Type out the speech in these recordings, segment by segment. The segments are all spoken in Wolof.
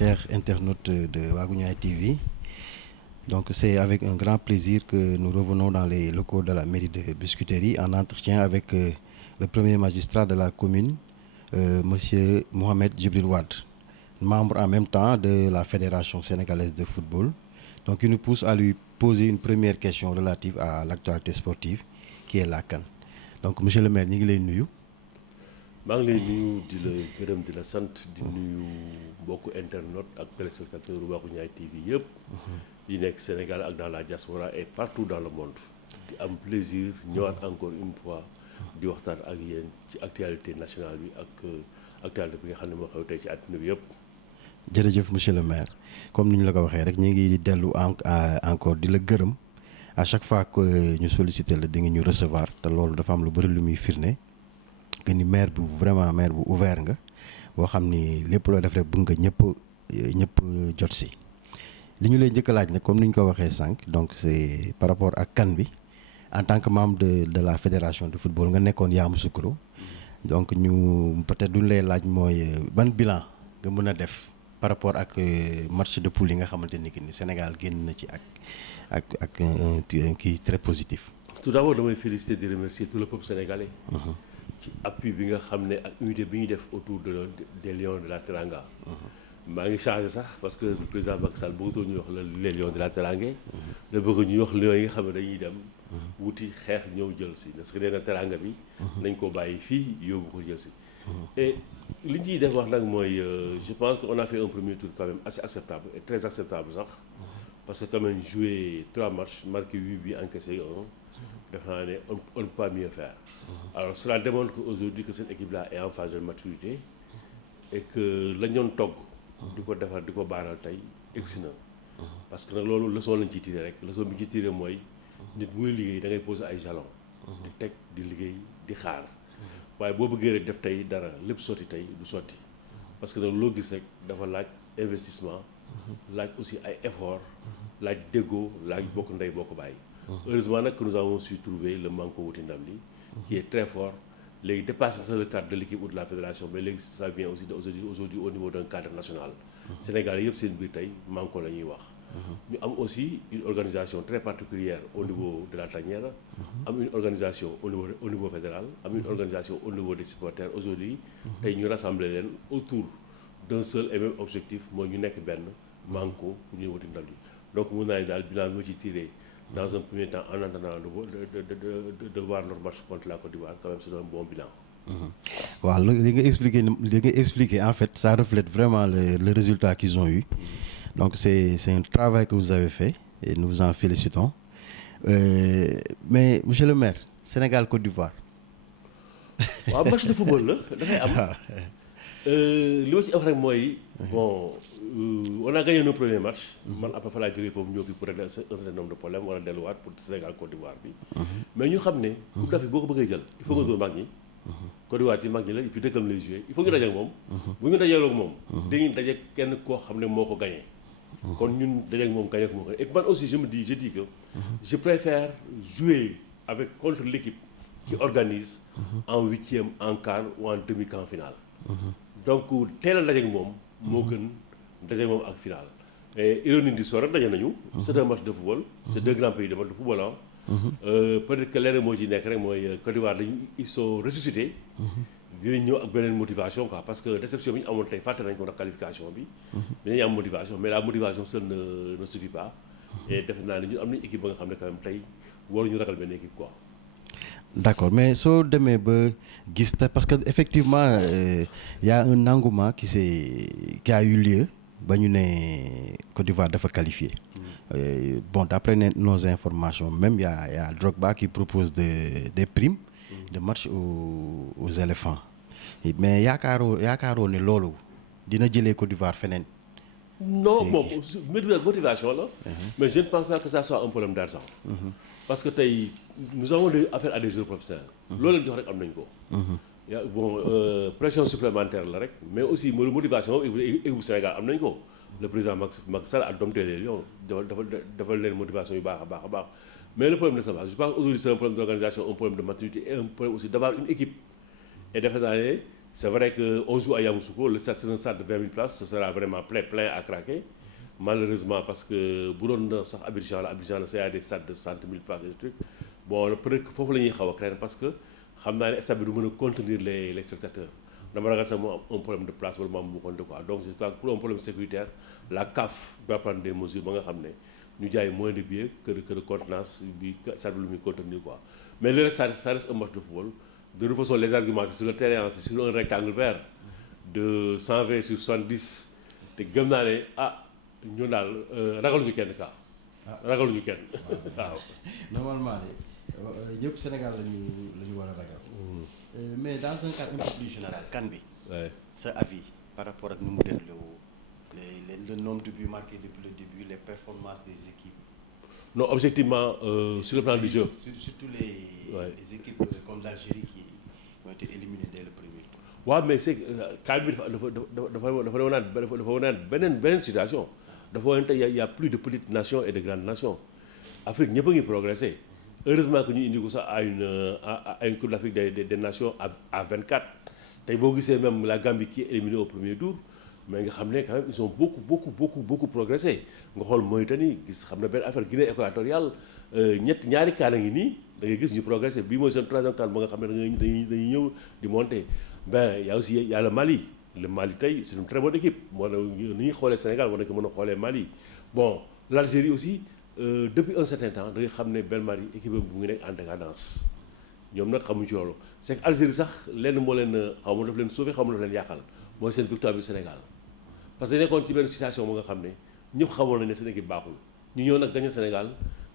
chers internautes de Waguñaay TV. Donc c'est avec un grand plaisir que nous revenons dans les locaux de la mairie de Biscuiterie en entretien avec le premier magistrat de la commune, monsieur Mohamed Djibril Wade, membre en même temps de la Fédération sénégalaise de football. Donc il nous pousse à lui poser une première question relative à l'actualité sportive qui est la CAN. Donc monsieur le maire ñu ngi lay nuyu. maa ngi lay nuyu di la gërëm di la sant di nuyu mbokku internautes ak téléspectateurs Waguñaay TV yëpp yi nekk Sénégal ak dans la diaspora et partout dans le monde di am plaisir ñëwaat encore une fois di waxtaan ak yéen ci actualité nationale bi ak actualité bi nga xam ne moo xew tey ci àdduna bi yëpp. jërëjëf monsieur le maire comme ni ñu la ko waxee rek ñu ngi dellu encore di la gërëm à chaque fois que ñu sollicité la di nga ñu recevoir te loolu dafa am lu bëri lu muy firnde que ni maire bu vraiment maire bu ouvert nga boo xam ni lépp loo def rek bëgg nga ñëpp jot si li ñu lay njëkk a laaj nag comme ni ñu ko waxee sànq donc c'est par rapport ak CAN bi en tant que membre de la fédération de football nga nekkoon Yamoussoukro donc ñu peut-être duñ lay laaj mooy ban bilan nga mën a def par rapport ak match de poule yi nga xamante ni que ni Sénégal génn na ci ak un kii très positif. Tout d'abord damay féliciter di remercier tout le peuple sénégalais. ci appui bi nga xam ne ak unité bi ñuy def autour des lions de la Teranga. maa ngi changé sax parce que le président Macky Sall bëggatoo ñuy wax les lions de la Teranga. da bëgg ñuy wax lions yi nga xam ne dañuy dem. wuti xeex ñëw jël si parce que nee na Teranga bi. nañ ko bàyyi fii yóbbu ko jël si. et li ñu ciy def wax nag mooy je pense que on a fait un premier tour quand même assez acceptable et très acceptable sax. parce que quand même jouer 3 matchs marqué 8 buts encaissé 1. defe naa ne on ne peut pas mieux faire. Alors cela démontre qu'aujourd'hui que cette équipe-là est en phase de maturité et que la ñoon togg di ko defar di ko baaral tey egsi na parce que nag loolu leçon lañ ciy tiré rek leçon bi ñu ciy tiré mooy nit buy liggéey da ngay poser ay jalons di teg di liggéey di xaar waaye boo bëggee rek def tey dara lépp sotti tey du sotti parce que nag loo gis rek dafa laaj investissement laaj aussi ay effort laaj déggoo laaj bokk ndey bokk bàyyi. Heureusement nag que nous avons su trouver le Manko Wuti Ndam li qui est très fort léegi dépasse le cadre de l'équipe ou de la fédération mais léegi ça vient aussi aujourd'hui au niveau d'un cadre national. Sénégal yëpp seen biir tey Manko la ñuy wax. ñu am aussi une organisation très particulière au niveau de la tanière. am une organisation au niveau fédéral am une organisation au niveau des supporters aujourd'hui tey ñu rassembler leen autour d'un seul et même objectif mooy ñu nekk benn Manko pour ñu wuti ndam li donc mun naa ne daal bilan moo ci tiré. Dans un premier temps, en attendant de voir notre match contre la Côte d'Ivoire, quand même c'est un bon bilan. waaw li nga expliqué en fait ça reflète vraiment le résultat qu'ils ont eu. Donc c'est un travail que vous avez fait et nous vous en félicitons. Mais monsieur le maire Sénégal Côte d'Ivoire. waaw match de football la dafay am. li ma ci wax rek mooy. bon on a gagné nos premiers matchs. man après fa laa jógee foofu ñëw fi pour régler un certain nombre de problèmes war a delluwaat pour Sénégal Côte d'Ivoire bi. mais ñu xam ne. Coupe d'Afrique boo ko bëggee jël. il faut que nga mag ñi. Côte d'Ivoire ci mag ñi la et puis dëkkam lay joué il faut ñu daje ak moom. bu ñu dajee ak moom. dañuy daje kenn koo xam ne moo ko gagné. kon ñun daje ak moom gagné ko moo ko et puis man aussi je dis que. je préfère jouer contre l'équipe qui organise. en 8e en quart ou en demi-quart finale. donc teel a daje ak moom. moo gën daje moom ak final et ironie du sort rek daje nañu. c'est un match de football. c'est 2 grands pays de football ah. peut-être que leneen moo ci nekk rek mooy Côte d'Ivoire ils sont ressuscités. dinañ ñëw ak beneen motivation quoi parce que déception bi ñu amoon tey fàtte nañ ko ndax qualification bi. dinañ am motivation mais la motivation seule ne suffit pas. et defe naa ne ñun am nañu équipe ba nga xam ne quand même tey waruñu ragal benn équipe quoi. D'accord mais soo demee ba gis parce que effectivement y a un engouement qui a eu lieu ba ñu ne Côte d'Ivoire dafa qualifié. Bon d'après nos informations même y a Drogba qui propose des primes de match aux éléphants mais yaakaaroo ne loolu dina jëlee Côte d'Ivoire feneen. non bon motivation la. mais je ne pense pas que ça soit un problème d'argent. parce que tey nous avons affaire à des joueurs professionnels. loolu leen jox rek am nañ ko. pression supplémentaire la rek mais aussi motivation équipe bu Sénégal am nañ ko. le président Macky Sall a dompté les lions dafa leen motivation yu baax a baax mais le problème de ça je pense aujourd'hui c'est un problème d'organisation un problème de maturité et un problème aussi d'avoir une équipe et defe naa ne c'est vrai qu'on joue à Yamoussoukro, le stade c'est un stade de 20 000 places, ce sera vraiment plein à craquer. Malheureusement, parce que bu doon sax Abidjan c'est à des stades de 100 000 places et des trucs. Bon, peut-être que foofu la ñuy xaw a craindre parce que xam naa ne stade bi du mën a contenir les spectateurs. Dama ragal sax mu am un problème de place wala mu am mu compte quoi. Donc je crois que pour un problème sécuritaire, la CAF doit prendre des mesures ba nga xam ne ñu jaay moins de billets que de contenance bi stade bi lu muy contenir quoi. Mais le reste ça reste un match de football. De toute façon, les arguments c'est sur le terrain, c'est sur un rectangle vert de 120 sur 70 te gëm naa ne ñun daal ragaluñu kenn quoi. ragaluñu kenn waaw. normalement de ñëpp Sénégal la ñu war a ragal. mais dans un cadre un peu plus général CAN bi. sa avis par rapport ak ni mu déroulé le nombre de buts marqués depuis le début, les performances des équipes. Non, objectivement, sur le plan du jeu. Surtout les équipes comme l'Algérie qui ont été éliminées dès le premier tour. Ouais, mais c'est CAN bi dafa wanaat beneen situation. Il y a plus de petites nations et de grandes nations. Afrique ñëpp a ngi progressé. Heureusement que ñu indi ko sax à une Coupe d'Afrique des nations à 24. tey boo gisee même la Gambie qui est éliminée au premier tour mais nga xam ne quand même ils ont beaucoup progressé nga xool Mauritanie gis xam ne benn affaire Guinée équatoriale ñaari kaan a ngi nii da ngay gis ñu progressé bii mooy seen troisième kaan ba nga xam ne dañuy ñëw di monter. Ben y a aussi y a le Mali tey c'est une très bonne équipe moo ni ñuy xoolee Sénégal war nañ ko mën a xoolee Mali. Bon l'Algérie aussi depuis un certain temps da ngay xam ne Ben Mali équipe bu ngi nekk en décadence. ñoom nag xamuñu ci loolu c'est que Algérie sax lenn moo leen xaw ma daf leen sauver xaw ma daf leen yàqal mooy seen victoire bi Sénégal parce que nekkoon ci benn situation ba nga xam ne ñëpp xamoon nañ ne seen équipe baaxul ñu ñëw nag gagné Sénégal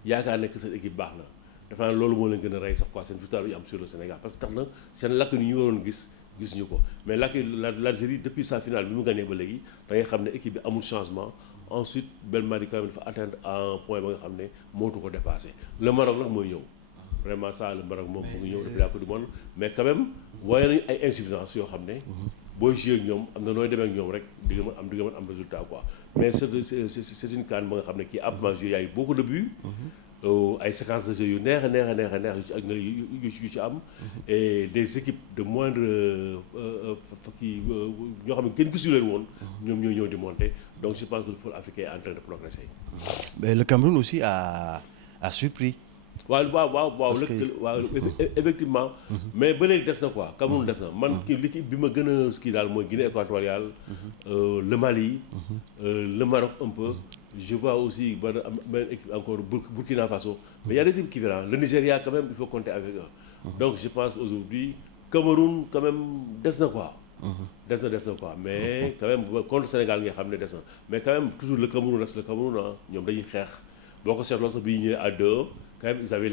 yaakaar ne que seen équipe baax na dafa naa loolu moo leen gën a rey sax quoi seen victoire bi am sur le Sénégal parce que tax na seen lacune yi ñu waroon gis ñu ko mais lacune l'Algérie depuis sa finale bi mu gagné ba léegi da ngay xam ne équipe bi amul changement ensuite Ben Mali quand même dafa atteindre à un point ba nga xam ne mootu ko dépassé le Maroc nag mooy ñëw. Vraiment ça le Maroc moom mu ngi ñëw depuis la Coupe du Monde mais quand même waaye nañu ay insuffisance yoo xam ne booy jouer ak ñoom am na nooy demee ak ñoom rek di nga mën am résultat quoi mais c'est une CAN ba nga xam ne kii amplement joué y a eu beaucoup de buts ay séquences de jeu yu neex yu ci am et des équipes de moindre kii ñoo xam ne kenn gisu leen woon ñoom ñoo ñëw di monter donc je pense que le football africain est en train de progresser. Mais le Cameroun aussi a surpris. waaw effectivement mais ba léegi des na quoi Cameroun des na man l'équipe bi ma gën a kii daal mooy Guinée équatoriale le Mali le Maroc un peu je vois aussi benn équipe encore Burkina Faso mais il y a des équipes qui viennent le Nigeria quand même il faut compter avec eux donc je pense qu'aujourd'hui Cameroun quand même des na quoi des na quoi mais quand même contre Sénégal nga xam ne des na mais quand même toujours le Cameroun reste le Cameroun ñoom dañuy xeex boo ko seetloo sax bi ñu ñëwee à 2 quand même ils avaient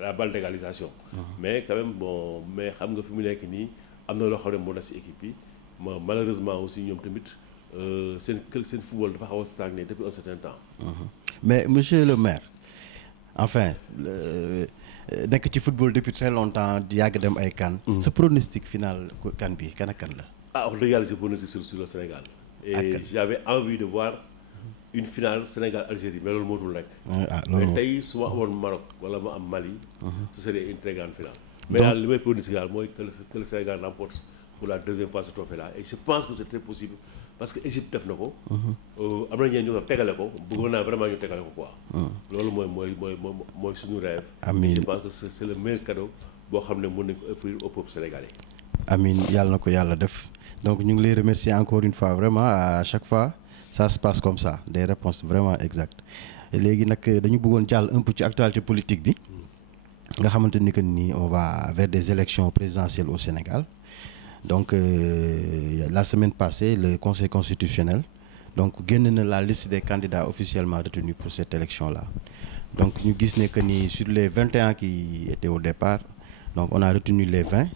la balle d'égalisation. Mais quand même bon mais xam nga fi mu nekk nii am na loo xam ne moo des ci équipe yi malheureusement aussi ñoom tamit seen football dafa xaw a stagné depuis un certain temps. Mais monsieur le maire enfin nekk ci football depuis très longtemps di yàgg dem ay CAN. sa pronostic final CAN bi kan ak kan la. Wax dëgg yàlla je pronostic sur le Sénégal. Et j'avais envie de voir. Une finale Sénégal-Algérie mais loolu mootul rek. loolu mais tey su ma amoon Maroc wala ma am Mali. ce serait une très grande finale. mais daal li may pronostiquer mooy que le Sénégal remporte pour la deuxième fois ce trophée là et je pense que c'est très possible parce que Égypte def na ko. am na ñeneen ñu ko tegale ko bëggoon naa vraiment ñu tegale ko quoi. loolu mooy suñu rêve. amiin je pense que c'est le meilleur cadeau boo xam ne mën nañ ko offrir au peuple sénégalais. amiin yàlla na ko yàlla def donc ñu ngi lay remercier encore une fois vraiment à chaque fois. Ça se passe comme ça des réponses vraiment exactes léegi nag dañu bëggoon jàll un peu ci actualité politique bi nga xamante ni que ni on va vers des élections présidentielles au Sénégal donc la semaine passée le Conseil constitutionnel donc génn na la liste des candidats officiellement retenus pour cette élection là donc ñu gis ne que ni sur les 21 qui étaient au départ donc on a retenu les 20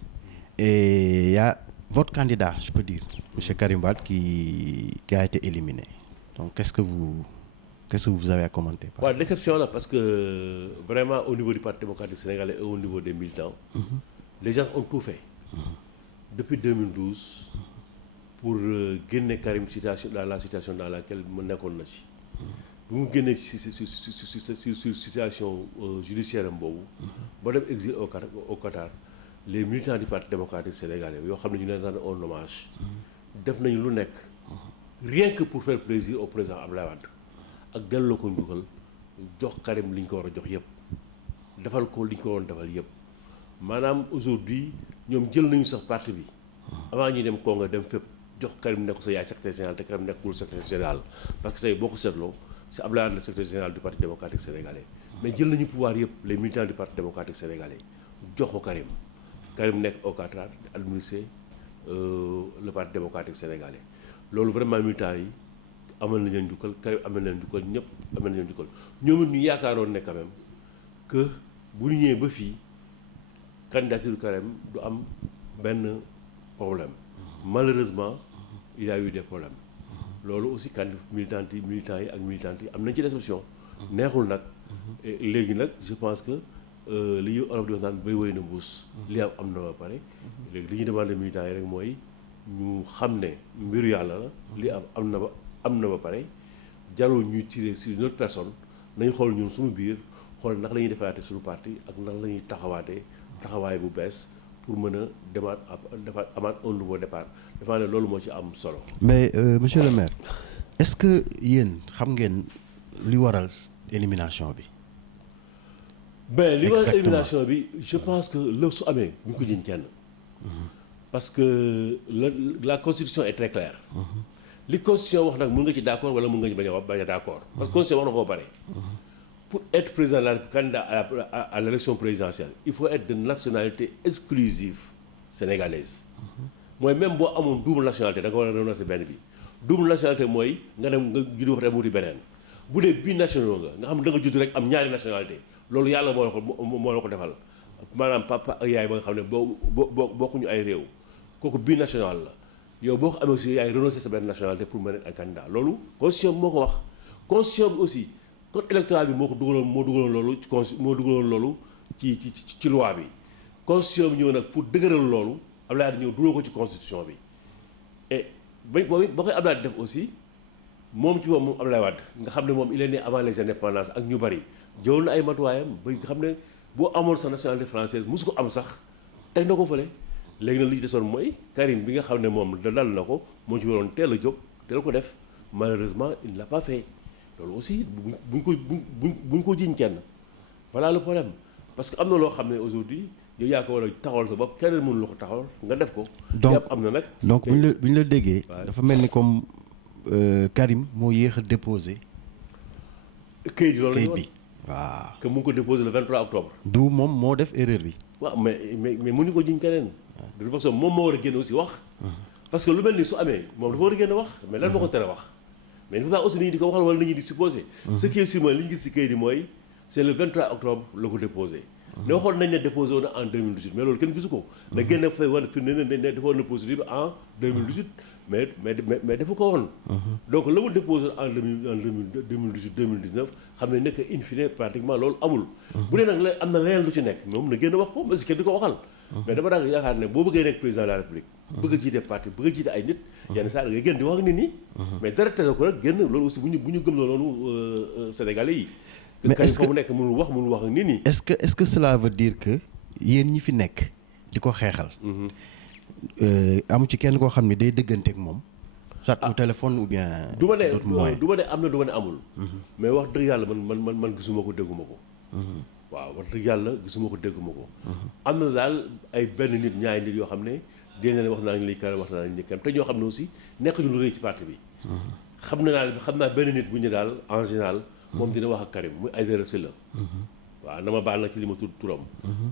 et il y a votre candidat, je peux dire, M. Karim Wade, qui a été éliminé. Donc, qu'est-ce que vous avez à commenter? Déception là, parce que vraiment au niveau du Parti démocratique sénégalais et au niveau des militants, les gens ont tout fait. Depuis 2012, pour gagner Karim dans la situation dans laquelle nous sommes ici. Pour nous gagner sur situation judiciaire, pour exil au Qatar. les militants du parti démocratique sénégalais yoo xam ne ñu leen rendre un hommage def nañu lu nekk rien que pour faire plaisir au président Abdoulaye Wade ak delloo ko njukkal jox Karim li ñu ko war a jox yëpp defal ko li ñu ko waroon defal yëpp maanaam aujourd'hui ñoom jël nañu sax parti bi avant ñuy dem Congo dem fépp jox Karim nekk sa yaay secrétaire général te Karim nekkul secrétaire général parce que tey boo ko seetloo c'est Abdoulaye Wade le secrétaire général du parti démocratique sénégalais mais jël nañu pouvoir yëpp les militants du parti démocratique sénégalais jox ko Karim nekk au cadre administrer le parti démocratique sénégalais loolu vraiment militants yi amal na leen njukkal Karim amal na leen njukkal ñëpp amal na leen njukkal ñoom it ñu yaakaaroon ne quand même que bu ñu ñëwee ba fii candidature Karim du am benn problème malheureusement il y a eu des problèmes loolu aussi kan militants yi ak militantes yi am nañ ci déception neexul nag léegi nag je pense que li olof di wax naan bay woy na mbuus li am na ba pare léegi li ñuy demandé militants yi rek mooy ñu xam ne mbiru yàlla la li am na ba pare jarul ñuy tirer sur une autre personne nañ xool ñun suñu biir xool ndax la ñuy defaate suñu parti ak ndax la ñuy taxawaatee taxawaay bu bees pour mën a demaat amaat un nouveau départ dafa ne loolu moo ci am solo. mais monsieur le maire est-ce que yéen xam ngeen li waral élimination bi. ben li waral élimination bi je pense que la su amee bu ñu ko jiñ kenn. parce que la constitution est très claire. li constitution wax nag mën nga ci d'accord wala mën nga ci bañ a d'accord. parce que constitution wax na ko ba pare. Pour être président de la République, candidat à l'élection présidentielle, il faut être de nationalité exclusive sénégalaise. mooy même boo amoon double nationalité da nga war a renoncer benn bi double nationalité mooy nga dem nga judd ba pare wuti beneen bu dee binational nga xam ne da nga judd rek am ñaari nationalité loolu yàlla moo la ko defal maanaam papa ak yaay ba nga xam ne bokkuñu ay réew kooku binational la yow boo ko amee aussi yaay renoncer sa benn nationalité pour mën a ay candidat loolu constitution bi moo ko wax constitution bi aussi. code électoral bi moo dugaloon loolu ci loi bi constitution bi ñëw nag pour dëgëral loolu Abdoulaye Wade ñëw dugal ko ci constitution bi et ba koy Abdoulaye def aussi moom ci moom Abdoulaye Wade nga xam ne moom il est né avant les indépendances ak ñu bari jëwal na ay matuwaayam ba nga xam ne boo amoon sa nationalité française mosu ko am sax teg na ko fële léegi nag li ci desoon mooy Karim bi nga xam ne moom dal na ko moo ci waroon teel a jóg teel ko def malheureusement il ne l'a pas fait. loolu aussi buñ ko jiñ kenn voilà le problème parce que am na loo xam ne aujourd'hui yow yaa ko war a taxawal sa bopp keneen mënu la ko taxawal nga def ko. donc am na nag. donc bu ñu la déggee. dafa mel ni comme Karim moo yéex a déposé. këyit bi waaw. que mu ngi ko déposé le 23 octobre. du moom moo def erreur bi. waaw mais mënuñu ko jiñ keneen. de toute façon moom moo war a génn aussi wax. parce que lu mel ni su amee moom dafa war a génn wax mais lan moo ko tere wax. mais il faut pas aussi nit ñi di ko waxal wala nit ñi di supposé. ce qui est sûr mooy li ñu gis ci kayit yi mooy c' est le 23 octobre la ko déposé. ne waxoon nañ ne déposé woon en 2018 mais loolu kenn gisu ko. na génn fay war fi ne defoon na procédure bi en 2018 mais defu ko woon. donc la mu déposé en 2018 2019 xam ne nekk in fine pratiquement loolu amul. bu dee nag am na leneen lu ci nekk moom na génn wax ko parce que kenn di ko waxal. mais dama daal yaakaar ne boo bëggee nekk président de la république. bëgg a jiite parti bëgg a jiite ay nit. yenn saa da ngay génn di wax ak nit ñi. mais dara tere ko rek génn loolu aussi bu ñu gëm la loolu Sénégalais yi. mais est-ce que mu nekk mënul wax ak nit ñi. est-ce que cela veut dire que yéen ñi fi nekk di ko xeexal. amu ci kenn koo xam ne day dëgganteeg moom. soit au téléphone ou bien. du ma ne am na du ma ne amul. mais wax dëgg yàlla man gisuma ko dégguma ko. waaw wax dëgg yàlla gisuma ko dégguma ko. am na daal ay benn nit ñaari nit yoo xam ne dinañ leen wax naa ñu lii Karim wax naa ñu lii Karim te ñoo xam ne aussi nekk ñu lu rëy ci parti bi. xam naa benn nit bu ñu daal en général. moom dina wax ak Karim muy Aïdara Sylla. waaw na ma baal nag ci li ma turam.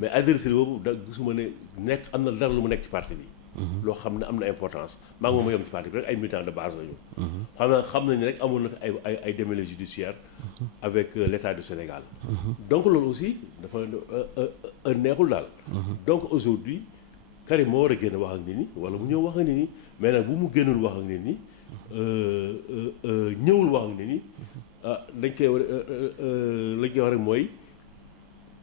mais Aïdara Sylla boobu da gisuma ne nekk am na dara lu mu nekk ci parti bi. loo xam ne am na importance maa ngi moom a yem ci parti bi rek ay militants de base lañu. xam nañ rek amoon na fi ay démêlés judiciaires avec l'État du Sénégal. donc loolu aussi dafa neexul daal. donc aujourd'hui Karim moo war a génn wax ak nit ñi wala mu ñëw wax ak nit ñi mais nag bu mu génnul wax ak nit ñi ñëwul wax ak nit ñi lañ koy wax rek mooy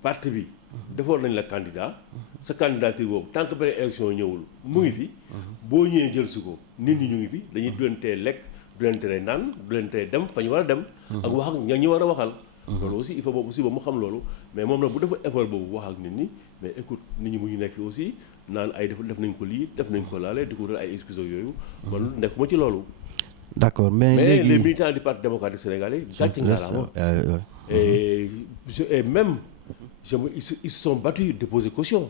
parti bi. defoon nañ la candidat sa candidature boobu tant que benn élection ñëwul mu ngi fi boo ñëwee jël si ko nit ñi ñu ngi fi dañuy du leen tee lekk du leen tere naan du leen tee dem fa ñu war a dem ak wax ak ña ñu war a waxal loolu aussi il faut moom aussi ba mu xam loolu mais moom nag bu defa effort boobu wax ak nit ñi mais écoute nit ñi mu ñu nekk fi aussi naan ay def nañ ko lii def nañ ko laale di ko wutal ay excuses yooyu man nekkuma ci loolu. D'accord mais léegi les militants du parti démocratique sénégalais gàcce ngalaama et même ils se sont battus déposer caution.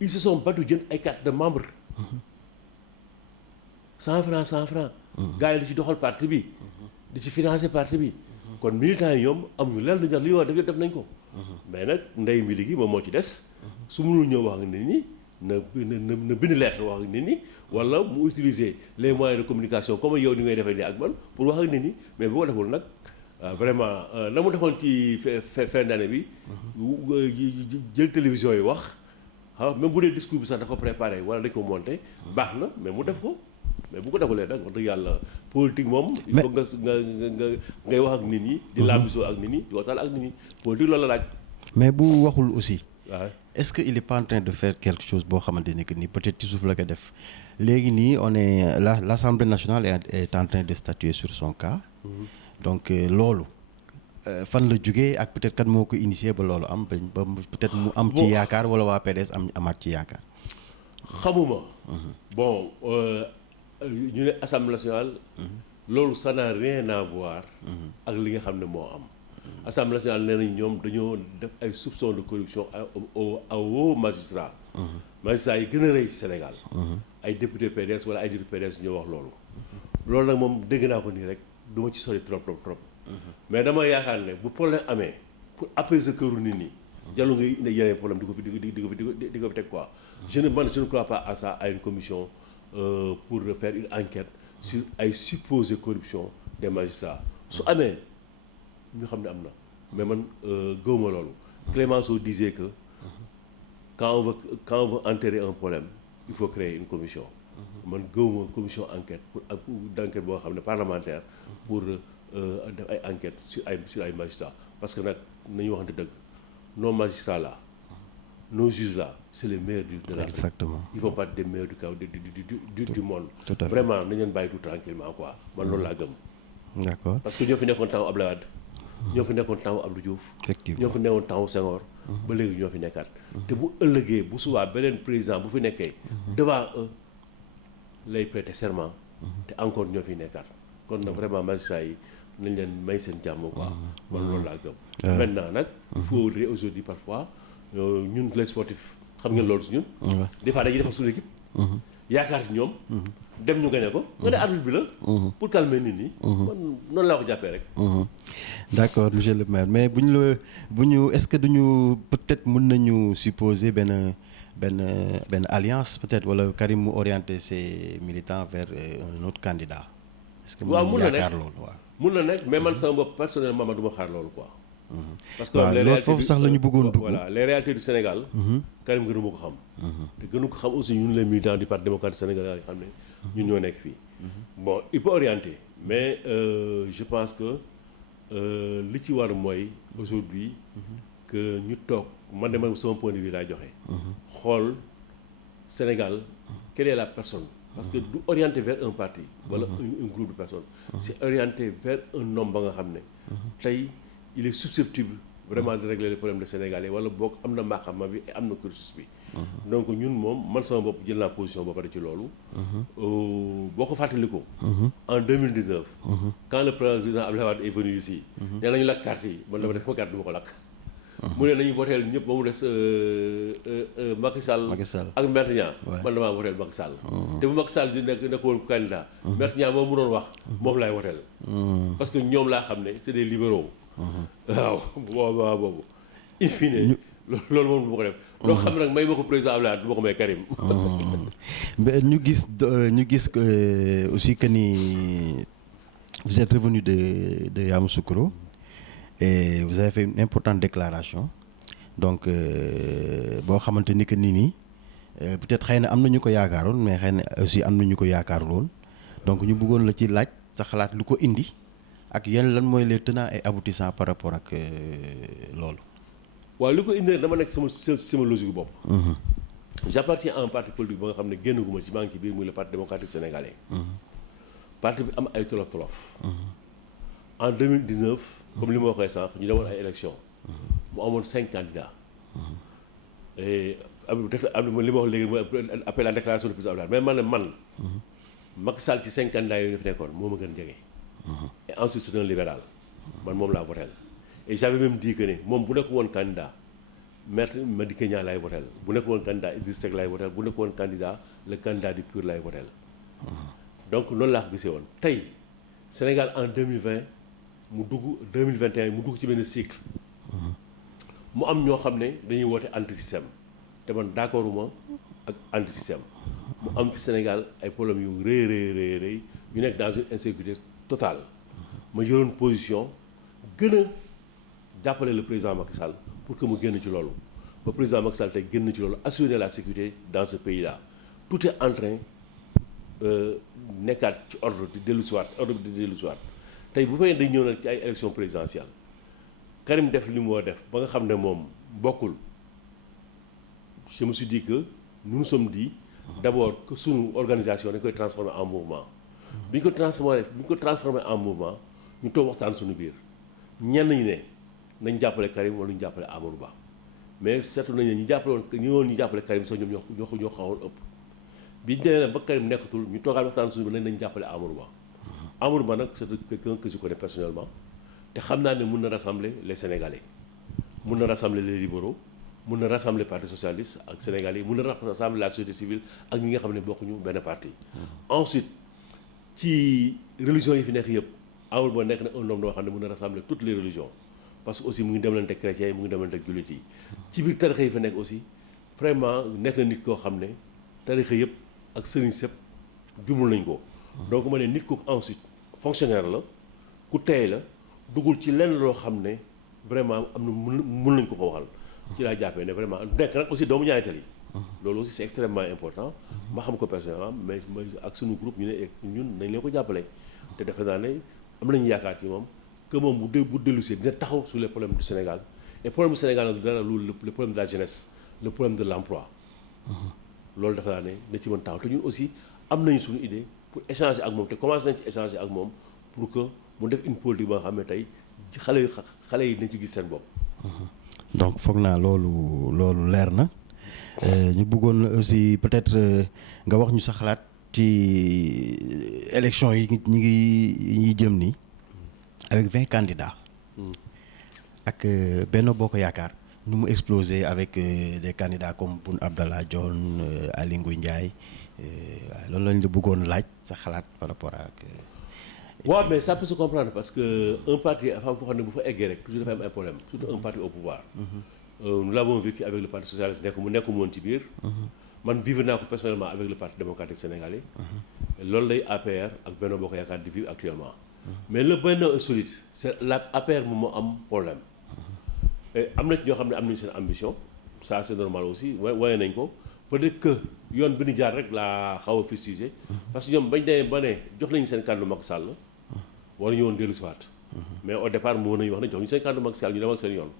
Ils se sont battus jënd ay carte de membre 100 francs gars yi di ci doxal parti bi di ci financer parti bi kon militants yi ñoom amuñu lenn lu jar li ñu war def nañ ko mais nag ndey mi liggéey moom moo ci des su mënul ñëw wax ak nit ñi na bind lettre wax ak nit ñi wala mu utiliser les moyens de communication comme yow ni ngay defee nii ak man pour wax ak nit ñi mais bu ko deful nag vraiment na mu defoon ci fin d'année bi jël télévision yi wax même bu dee discours bi sax dafa préparé wala dañ ko monté baax na mais mu def ko mais bu ko defulee nag wax dëgg yàlla politique moom il faut ngay wax ak nit ñi di laamisoo ak nit ñi di waxtaan ak nit ñi politique loolu la laaj mais bu waxul aussi waaw est-ce que il est pas en train de faire quelque chose boo xamante ni que ni peut-être ci suuf la ko def léegi nii on est l'Assemblée nationale est en train de statuer sur son cas donc loolu fan la jógee ak peut-être kan moo ko initié ba loolu am ba peut-être mu am ci yaakaar wala waa PDS amaat ci yaakaar xamuma bon ñu ne Assemblée nationale loolu ça n'a rien à voir ak li nga xam ne moo am Assemblée nationale nee nañ ñoom dañoo def ay soupçons de corruption aux magistrats magistrats yi gën a rëy ci Sénégal ay député PDS wala ay député PDS ñoo wax loolu nag moom dégg naa ko nii rek du ma ci sori trop mais dama yaakaar ne bu problème amee pour apaiser këru nit ñi jallu ngay indi yeneen problème di ko fi teg quoi je ne crois pas à ça à une commission pour faire une enquête sur ay supposée corruption des magistrats su amee ñu xam ne am na mais man gëwuma loolu Clémenceau disait que quand on veut enterrer un problème il faut créer une commission man gëwuma commission enquête d'enquête boo xam ne parlementaire pour def ay enquête sur ay magistrats parce que nag nañu waxante dëgg nos magistrats là nos juges là c'est les meilleurs de la exactement ils font partie des meilleurs du monde vraiment nañ leen bàyyi tout tranquillement quoi man loolu laa gëm d'accord parce que ñoo fi nekkoon temps Abdoulaye Wade ñoo fi nekkoon temps Abdou Diouf ñoo fi nekkoon temps Senghor ba léegi ñoo fi nekkaat te bu ëllëgee bu subaa beneen président bu fi nekkee devant eux lay prêter serment te encore ñoo fi nekkaat kon nag vraiment magistrats yi nañ leen may seen jàmm quoi man loolu laa gëm maintenant nag il faut aujourd'hui parfois ñun les sportifs xam ngeen loolu si ñun des fois dañuy defar suñu équipe yaakaar ci ñoom dem ñu gagné ko nga ne arbitre bi la pour calmer nit ñi man noonu laa ko jàppee rek d'accord monsieur le maire mais bu ñu est-ce que duñu peut-être mën nañu supposer benn alliance peut-être wala Karim mu orienter ses militants vers un autre candidat est-ce que waaw mun na yaakaar loolu waaw mun na nekk mais man sama bopp personnellement man du ma xaar loolu quoi parce que loolu foofu sax la ñu bëggoon dugg voilà les réalités du Sénégal Karim gënu ma ko xam te gënu ko xam aussi ñun les militants du parti démocratique sénégalais yi xam ne ñun ñoo nekk fii bon il peut orienter mais je pense que li ci war mooy aujourd'hui que ñu toog man de man sama point de vue laay joxe xool Sénégal quelle est la personne parce que du orienté vers un parti wala un groupe de personnes c'est orienté vers un homme ba nga xam ne tey il est susceptible vraiment de régler les problèmes des Sénégalais wala boog am na mbaaxama bi am na cursus bi donc ñun moom man sama bopp jël naa position ba pare ci loolu boo ko fàttalikoo en 2019 quand le président Abdoulaye Wade est venu ici nee nañu lakk carte yi man dama def sama carte du ma ko lakk mu ne nañu voteel ñëpp ba mu des Macky Sall ak Maître Niang man damaa voteel Macky Sall te bu Macky Sall di nekk woon candidat Maître Niang moom mu doon wax moom laay voteel parce que ñoom laa xam ne c'est des libéraux waaw boobu in fine loolu moom du ma ko def loo xam ne nag may ma ko président Abdoulaye du ma ko may Karim mais ñu gis aussi que ni vous êtes revenu de Yamoussoukro et vous avez fait une importante déclaration donc boo xamante ni que nii peut-être xëy na am na ñu ko yaakaaroon mais xëy na aussi am na ñu ko yaakaaruloon donc ñu bëggoon la ci laaj sa xalaat lu ko indi ak yan lan mooy les tenants et aboutissants par rapport ak loolu. waaw li ko indi rek dama nekk sama logique bopp. j'appartiens à un parti politique ba nga xam ne génnaguma ci maa ngi ci biir muy le parti démocratique sénégalais. parti bi am ay tolof-tolof. en 2019. comme li ma waxee sànq ñu demoon ay élection mu amoon 5 candidats et li ma wax léegi mooy après la déclaration du président Abdoulaye mais man Macky Sall ci 5 candidats yooyu ñu fi nekkoon moo ma gën jege. Et ensuite c'est un libéral man moom laa votel et j'avais même dit que ne moom bu nekk woon candidat Maître Madické Niang laay votel bu nekk woon candidat Idriss Seck laay votel bu nekk woon candidat le candidat du PUR laay votel donc noonu laa ko gisee woon tey Sénégal en 2020 mu dugg 2021 mu dugg ci benn cycle mu am ñoo xam ne dañuy woote anti système te man d'accorduma ak anti système mu am fi Sénégal ay problèmes yu rëy ñu nekk dans une insécurité totale ma jëloon position gën a jàppale le président Macky Sall pour que mu génn ci loolu ba président Macky Sall tey génn ci loolu assurer la sécurité dans ce pays là tout est en train nekkaat ci ordre di dellu siwaat tey bu fekkee dañ ñëw nag ci ay élections présidentielles Karim def li mu war def ba nga xam ne moom bokkul je me suis dit que nous nous sommes dit d'abord que sunu organisation dañ koy transformer en mouvement bi ñu ko transformer en mouvement ñu toog waxtaan suñu biir ñenn ñi ne nañ jàppale Karim wala ñu jàppale Amadou Ba mais seetlu nañ ne ñu jàppale Karim sax ñoom ñoo xawoon ëpp bi ñu demee ba Karim nekkatul ñu toogaat waxtaan suñu biir nañ jàppale Amadou Ba Amadou Ba nag c'est quelqu'un que je connais personnellement te xam naa ne mun na rassembler les Sénégalais mun na rassembler les libéraux mun na rassembler parti socialiste ak Sénégalais mun na rassembler la société civile ak ñi nga xam ne bokkuñu benn parti ensuite ci religion yi fi nekk yëpp Amadou Ba nekk na un homme doo xam ne mun na rassembler toutes les religions parce que aussi mu ngi demalante ak chrétiens yi mu ngi demalante ak jullit yi ci biir tarixa yi fa nekk aussi vraiment nekk na nit koo xam ne tarixa yëpp ak sëriñ sëpp jublu nañ ko donc ma ne nit ko ensuite fonctionnaire la ku tey la duggul ci lenn loo xam ne vraiment am na mun nañ ko waxal ci laa jàppee ne vraiment nekk nag aussi doomu Ñaari Tali loolu aussi c'est extrêmement important ma xam ko personnellement mais ak suñu groupe ñu ne ñun nañ leen ko jàppale te defe naa ne am nañu yaakaar ci moom que moom bu dellusee dina taxaw sur les problèmes du Sénégal et problème du Sénégal nag dara lu le problème de la jeunesse le problème de l'emploi loolu defe naa ne na ci mën taxaw te ñun aussi am nañu suñu idée pour échanger ak moom te commencé nañ ci échanger ak moom pour que mu def une politique ba nga xam ne tey xale yi nañ ci gis seen bopp. donc foog naa loolu leer na ñu bëggoon aussi peut-être nga wax ñu sa xalaat ci élection yi ñuy jëm nii avec 20 candidats. ak Benno Bokk Yaakaar nu mu explosé avec des candidats comme Boun Abdallah Dionne Aly Ngouille Ndiaye loolu lañ la bëggoon laaj sa xalaat par rapport ak. waaw mais ça peut se comprendre parce que un parti dafa am foo xam ne bu fa eggee rek toujours dafa am ay problème surtout un parti au pouvoir. Nous l'avons vécu avec le parti socialiste nekkum woon ci biir. man vivre naa ko personnellement avec le parti démocratique sénégalais. loolu lay APR ak Benno Bokk Yaakaar di vivre actuellement. mais le Benno est solide c'est la APR moom moo am problème. et am na ci ñoo xam ne am nañu seen ambition ça c'est normal aussi wane nañ ko peut-être que yoon bi ñu jaar rek laa xaw a fustigé. parce que ñoom bañ demee ba ne jox nañu seen kàddu Macky Sall. war nañu woon dellu si waat mais au départ moo nañu wax ne jox ñu seen kàddu Macky Sall ñu dem ak seen yoon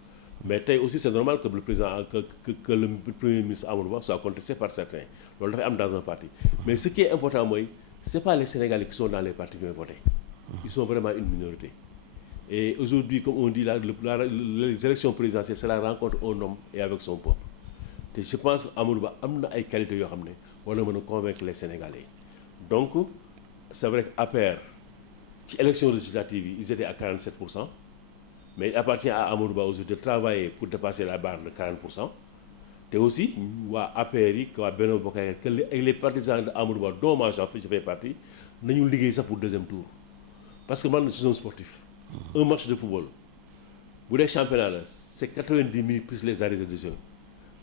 mais tey aussi c'est normal que le président que le premier ministre Amadou Ba soit contesté par certains loolu dafay am dans un parti mais ce qui est important mooy c'est pas les Sénégalais qui sont dans les partis ñooy voté ils sont vraiment une minorité et aujourd'hui comme on dit là les élections présidentielles c'est la rencontre un homme et avec son peuple te je pense que Amadou Ba am na ay qualités yoo xam ne war na mën a convaincre les Sénégalais donc c'est vrai que APR ci élection législative yi ils étaient à 47%. mais il appartient à Amadou Ba aussi de travailler pour dépasser la barre de 40%. te aussi waa APR yi waa Benno Bokk Yaakaar que les partisans de Amadou Ba dont moi je fais partie nañu liggéey sax pour deuxième tour parce que man je suis un sportif. un match de football bu dee championnat la c'est 90 minutes plus les arrêts de jeu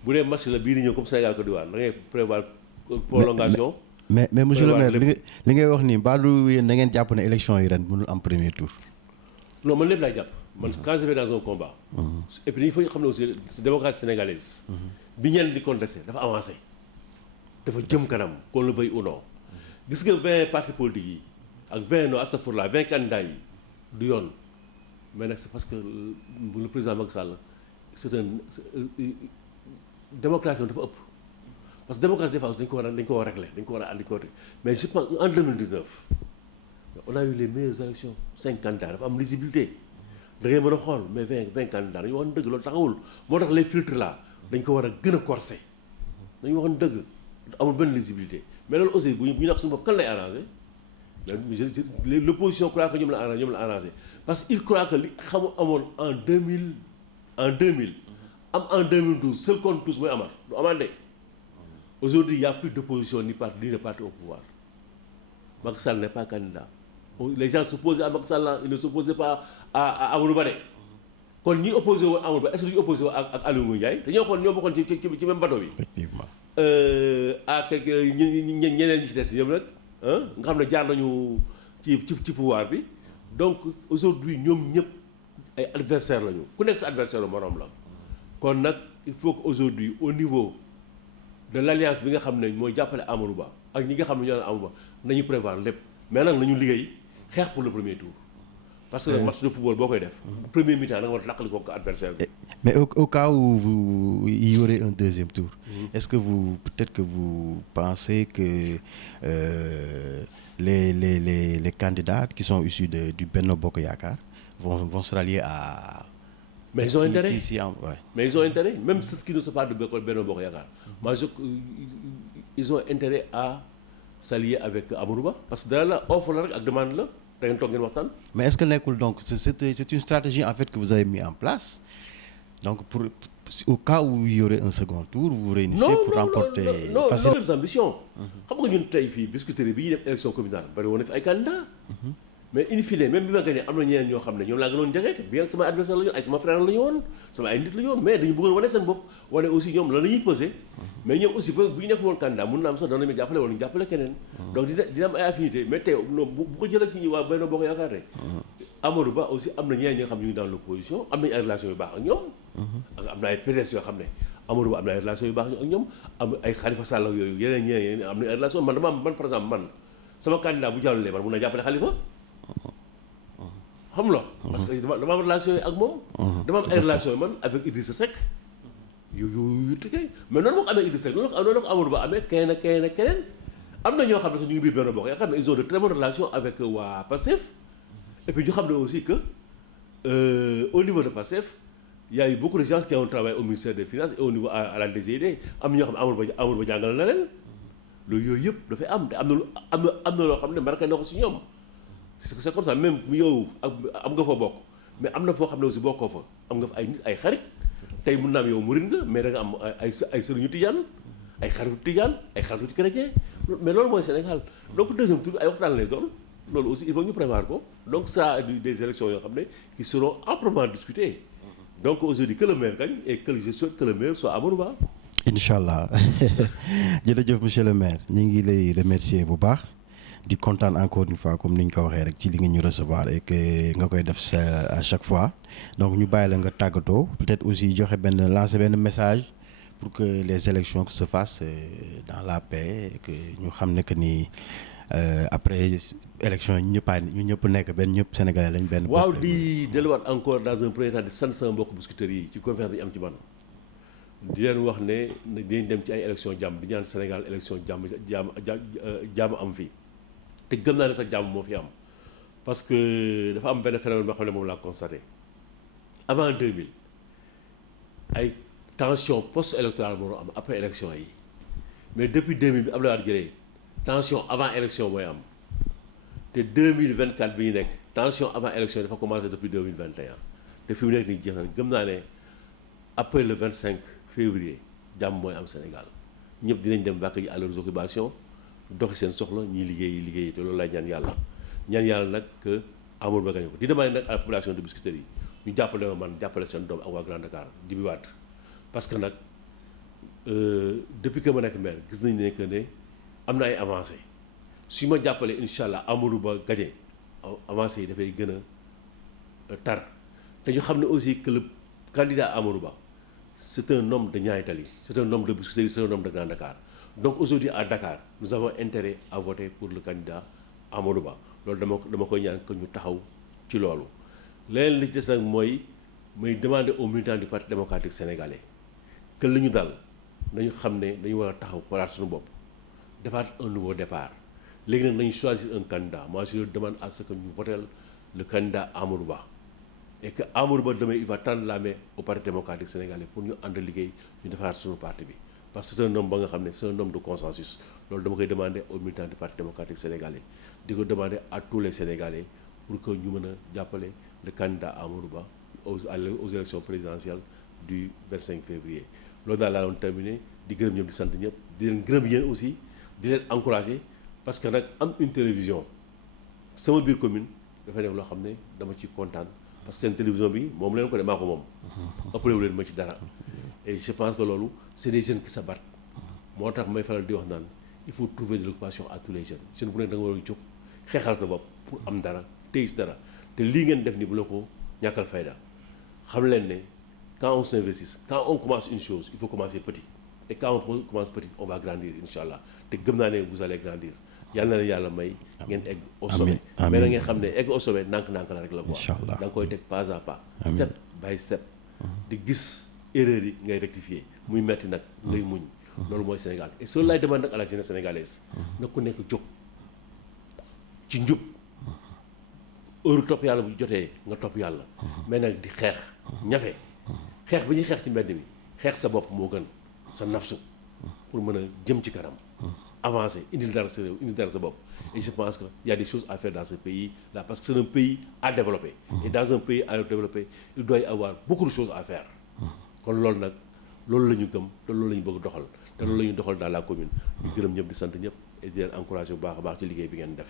bu dee match la bii di ñëw comme Sénégal Côte d'Ivoire da ngay prévoir prolongation. mais monsieur le maire li ngay wax nii mbaa du yéen da ngeen jàpp ne élection yi ren mënul am premier tour. non man lépp laay jàpp. man quand je vais dans un combat. et puis il faut xam ne aussi démocratie sénégalaise. bi ñenn di contesté dafa avancé dafa jëm kanam qu'on le veuille ou non. gis nga 20 partis politiques yi ak 20 non astafurlah 20 candidats yi du yoon mais nag c'est parce que le président Macky Sall c'est un démocratie dafa ëpp. parce que démocratie des fois dañ ko war a régler dañ ko war a andi côté mais je pense en 2019 on a eu les meilleures élections 5 candidats dafa am lisibilité da ngay mën a xool mais 20 candidats dañu waxoon dëgg loolu taxawul moo tax les filtres là dañ ko war a gën a corser dañu waxoon dëgg amul benn lisibilité mais loolu aussi bu ñu nax suñu bopp kan lay arrangé l'opposition croit que ñoom la arrangé parce que il croit que li xamu amoon en 2000 am en 2012 seul contre tous mooy amaat du amaat de aujourd'hui il y a plus d'opposition ni de parti au pouvoir Macky Sall n'est pas candidat les gens s'opposaient à Macky Sall ils ne s'opposaient pas à Amadou Ba de kon ñi opposé woon Amadou Ba est-ce que duñu opposé woon ak Aliou Ndiaye te ñoo bokkoon ci même bateau bi. effectivement. ak ñeneen ñi ci des ñoom nag nga xam ne jaar nañu ci pouvoir bi donc aujourd'hui ñoom ñëpp ay adversaires lañu ku nekk sa adversaire la moroom la kon nag il faut que aujourd'hui au niveau de l'alliance bi nga xam ne mooy jàppale Amadou Ba ak ñi nga xam ne ñoo ne Amadou Ba nañu prévoir lépp mais nag nañu liggéey xeex pour le premier tour parce que match de football boo koy def premier mi-temps da nga war a laqali ko adversaire bi. Mais au cas où il y aurait un deuxième tour, est-ce que peut-être que vous pensez que les candidats qui sont issus du Benno Bokk Yaakaar vont se rallier à... Mais ils ont intérêt. Ouais. Mais ils ont intérêt, même ceux qui ne sont pas de Benno Bokk Yaakaar. Ils ont intérêt à s'allier avec Amadou Ba parce que dara la offre la rek ak demande la da ngeen toog ngeen waxtaan. Mais est-ce que nekkul donc c'est une stratégie en fait que vous avez mis en place donc au cas où il y aurait un second tour vous vous réunissez pour remporter facilement leurs ambitions. xam nga ñun tey fii Biscuiterie bi ñuy dem élection communale bari woon na fi ay candidats. mais in fine même bi ma gagné am na ñeneen ñoo xam ne ñoom laa gënoon jege bien que sama adversaire la ñu ay sama frère la ñu woon sama ay nit la ñu woon mais dañu bëggoon wane seen bopp wane aussi ñoom lan la ñuy pesé mais ñoom aussi bu ñu nekk woon candidat mun na am sax danañu ma jàppale wala ñu jàppale keneen donc dina am ay affinité mais tey bu ko jëlee ci ñi waa Benno Bokk Yaakaar rek Amadou Ba aussi am na ñeneen ñoo xam ne ñu ngi dans l'opposition am nañu ay relations yu baax ak ñoom ak am na ay PDS yoo xam ne Amadou Ba am na ay relations yu baax ak ñoom am ay Khalifa Sall ak yooyu yeneen ñeneen am na ay relations man par exemple man sama candidat bu jàllulee man mun na jàppale Khalifa xam nga parce que dama am relation yi ak moom. dama am ay relation yi man avec Idrissa Seck. yu tëkkee mais noonu moo ko amee Idrissa Seck noonu la ko Amadou Ba amee keneen am na ñoo xam ne sax ñu ngi biir Benno Bokk Yaakaar mais ils ont de très bonnes relations avec waa Pastef et puis ñu xam ne aussi que au niveau de Pastef il y a eu beaucoup de gens qui ont travaillé au ministère des Finances et au niveau à la DGID am na ñoo xam ne Amadou Ba jàngal na leen loolu yooyu yëpp dafay am te am na loo xam ne marqué na ko si ñoom. c'est comme ça même yow am nga fa bokk mais am na foo xam ne aussi bokkoo fa am nga fa ay nit ay xarit tey mun naa am yow murid nga mais da nga am ay sëriñu tijaan ay xaritu tijaan ay xaritu chrétien mais loolu mooy Sénégal donc deuxième tour ay waxtaan lay doon loolu aussi il faut ñu prévoir ko donc ça des élections yoo xam ne qui seront amplement discutées donc aujourd'hui que le maire gagne et que je souhaite que le maire soit Amadou Ba. Inch'Allah jërëjëf monsieur le maire ñu ngi lay remercier bu baax. di kontaan encore une fois comme ni ñu ko waxee rek ci li nga ñu recevoir et que nga koy def à chaque fois donc ñu bàyyi la nga tàggatoo peut-être aussi joxe lancer benn message pour que les élections se fassent dans la paix et que ñu xam ne que ni après élection ñu ñëpp nekk benn ñëpp sénégalais lañ benn. waaw di delluwaat encore dans un premier temps di sant sama mbokk Biscuiterie yi ci confiance bi am ci man di leen wax ne dinañ dem ci ay élections jàmm di ñaan Sénégal élection jàmm am fii. te gëm naa ne sax jàmm moo fi am parce que dafa am benn phénomène boo xam ne moom laa constaté avant 2000 ay tension post-électorale moo am après élection yi mais depuis 2000 bi Abdoulaye Wade jëlee tension avant élection mooy am te 2024 bi ñu nekk tension avant élection yi dafa commencé depuis 2021 te fi mu nekk nii jeex na gëm naa ne après le 25 février jàmm mooy am Sénégal ñëpp dinañ dem vaquer ji à leurs occupations doxi seen soxla ñiy liggéey te loolu lay ñaan yàlla nag que Amadou Ba gañe ko di demander nag à la population de Biscuiterie yi ñu jàppale ma man jàppale seen doom ak waa Grand Dakar Djibi Wade parce que nag depuis que ma nekk maire gis nañ ne que ne am na ay avancées su ma jàppalee incha allah Amadou Ba gañe avancées yi dafay gën a tar te ñu xam ne aussi que le candidat Amadou Ba c'est un homme de Niayes Tally c'est un homme de Biscuiterie c'est un homme de Grand Dakar. Donc aujourd'hui à Dakar nous avons intérêt à voter pour le candidat Amadou Ba loolu dama koy ñaan que ñu taxaw ci loolu leneen li ci des nag mooy demander aux militants du Parti démocratique sénégalais que li ñu dal nañu xam ne dañu war a taxaw xoolaat suñu bopp defaat un nouveau départ léegi nag nañu choisir un candidat moi je demande à ce que ñu votel le candidat Amadou Ba et que Amadou Ba demain il va tendre la main au parti démocratique sénégalais pour ñu ànd liggéey ñu defaraat suñu parti bi parce que c'est un homme ba nga xam ne c'est un homme de consensus loolu dama koy demander aux militants du parti démocratique sénégalais di ko demander à tous les sénégalais pour que ñu mën a jàppale le candidat Amadou Ba aux élections présidentielles du 25 février loolu daal laa doon terminé di gërëm ñëpp di sant ñëpp di leen gërëm yéen aussi di leen encourager parce que nag am une télévision sama biir commune dafay nekk loo xam ne dama ci kontaan parce que seen télévision bi moom leen ko de maa ko moom ëppale wu leen ma ci dara et je pense que loolu c'est des jeunes qui se battent moo tax may faral di wax naan il faut trouver de l'occupation à tous les jeunes jeune bu nekk da nga war a jóg xeexal sa bopp pour am dara téye si dara te lii ngeen def ni bu la ko ñàkkal fayda xam leen ne quand on s'investit quand on commence une chose il faut commencer petit et quand on commence petit on va grandir incha allah te gëm naa ne vous allez grandir yàlla na leen yàlla may ngeen egg au sommet mais na ngeen xam ne egg au sommet nànk-nànk la rek la quoi da nga koy teg pas à pas step by step di gis erreur yi ngay rectifier muy metti nag ngay muñ loolu mooy Sénégal et cela lay demande nag à la jeunesse sénégalaise na ku nekk jóg ci njub heure topp yàlla bu jotee nga topp yàlla mais nag di xeex ñafe xeex bi ñuy xeex ci mbedd mi xeex sa bopp moo gën sa nafsu pour mën a jëm ci kanam avancer indil dara sa réew indil dara sa bopp et je pense que y a des choses à faire dans ce pays là parce que c'est un pays à développer et dans un pays à développer il doit y avoir beaucoup de choses à faire kon loolu nag loolu la ñu gëm te loolu la ñu bëgg doxal te loolu la ñu doxal dans la commune di gërëm ñëpp di sant ñëpp et di leen encourager bu baax a baax ci liggéey bi ngeen def